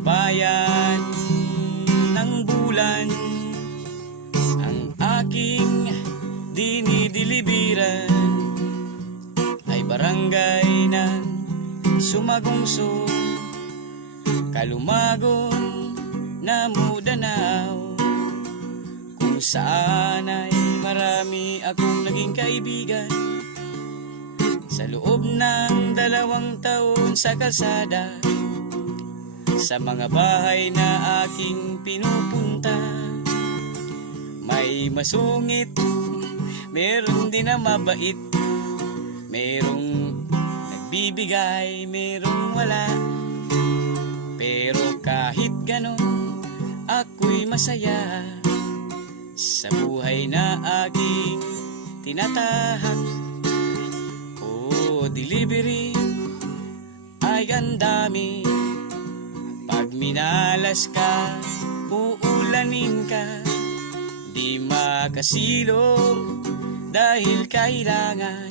sa bayan ng bulan, ang aking dinidilibiran ay barangay ng Sumagungso, Kalumagon na Mudanao, kung saan ay marami akong naging kaibigan. Sa loob ng 2 taon sa kalsada, sa mga bahay na aking pinupunta, may masungit, meron din na mabait, merong nagbibigay, merong wala. Pero kahit ganon, ako'y masaya sa buhay na aking tinatahak. O delivery ay gandami, pag minalas ka, uulanin ka, di makasilong dahil kailangan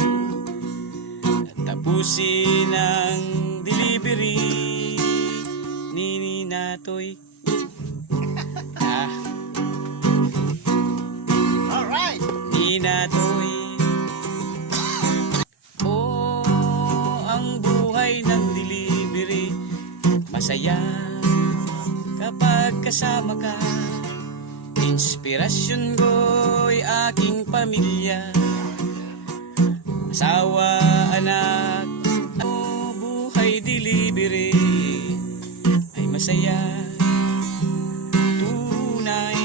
tapusin ang delivery ni Ninatoy. Alright! Ninatoy. Oh, ang buhay ng delivery, masaya kapag kasama ka. Inspirasyon ko'y aking pamilya, asawa, anak. Oh, buhay delivery ay masaya, tunay.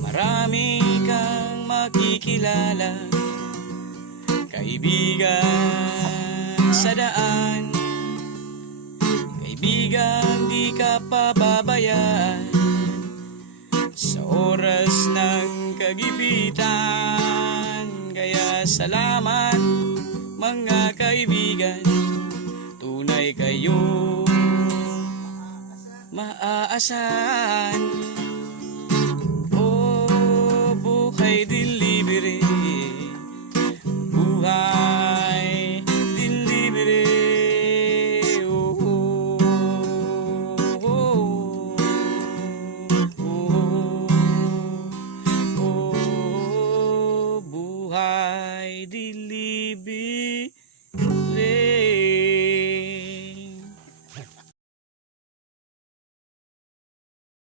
Marami kang makikilala, kaibigan sa daan, kaibigan di ka pababayaan sa oras ng kagipitan. Kaya salamat mga kaibigan, tunay kayo maaasahan.